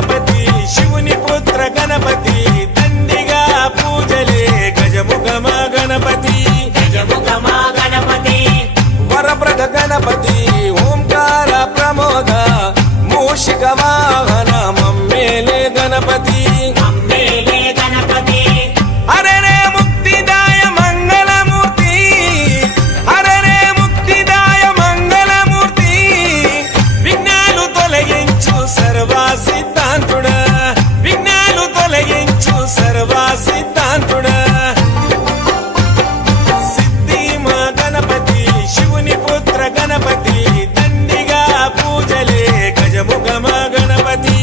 గణపతి శివుని పుత్ర గణపతి దండిగా పూజలే గజముఖమా గణపతి గజముఖమా గణపతి వరప్రద గణపతి ఓంకార ప్రమోద మూషిక వాహన మమ్మేలే గణపతి అమ్మేలే గణపతి హరరే ముక్తిదాయ మంగళమూర్తి హరరే ముక్తిదాయ మంగళమూర్తి విఘ్నాలు తొలగించు సర్వ సిద్ధాంతుడా విఘ్నాలు తొలగించు సర్వ సిద్ధాంతుడా సిద్ధి మా గణపతి శివుని పుత్ర గణపతి దండిగా పూజలే గజముఖమా గణపతి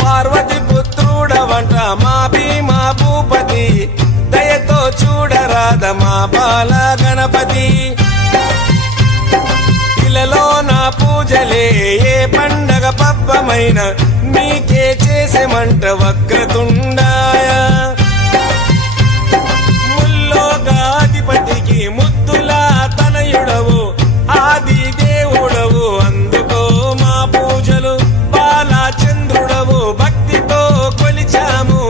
పార్వతి పుత్రుడవంట మా భీమా భూపతి దయతో చూడరాద మా బాల గణపతి ఇలలో నా పూజలే ఏ పండగ పబ్బమైన నీకే చేసేమంట వక్రతుండాయ ముల్లోకాధిపతికి ముద్దులా తనయుడవు ఆది దేవుడవు అందుకో మా పూజలు బాలచంద్రుడవు భక్తితో కొలిచాము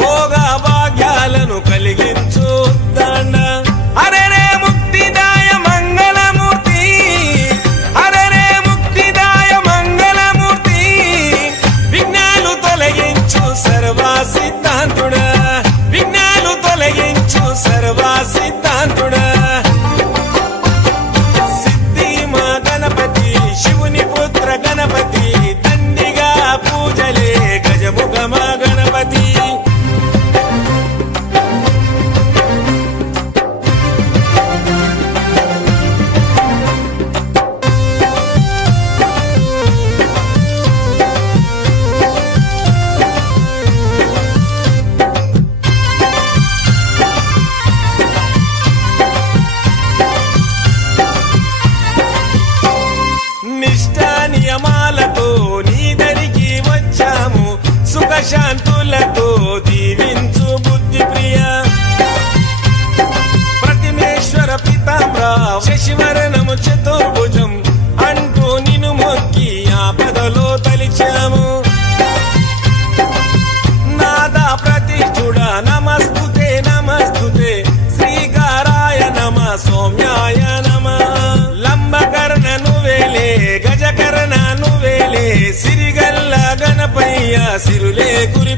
భోగ భాగ్యాలను కలిగించు దండ హరరే ముక్తిదాయ మంగళమూర్తి హరరే ముక్తిదాయ మంగళమూర్తి విఘ్నాలు తొలగించు సర్వ సిద్ధాంతుడా విఘ్నాలు తొలగించు సర్వ సిద్ధాంతుడా సిద్ధి మా గణపతి శివుని పుత్ర గణపతి దండిగా పూజలే గజముఖమా గణపతి నిష్ఠా నియమాలతో నీ దరికి వచ్చాము సుఖశాంతులతో దీవించు బుద్ధి ప్రియ ప్రతిమేశ్వర పితామ్ర శశివరణము చతుర్భుజం అంటూ నిన్ను మొక్కి ఆపదలో తలిచాము నాదా ప్రతిష్ఠుడ నమస్తుతే నమస్తుతే శ్రీకారాయ నమ సౌమ్యాయ నమ లంబకర్ణ నువ్వేలే గజకర్ణ నువ్వేలే సిరిగల్ల గణపయ్య సిరులే కురి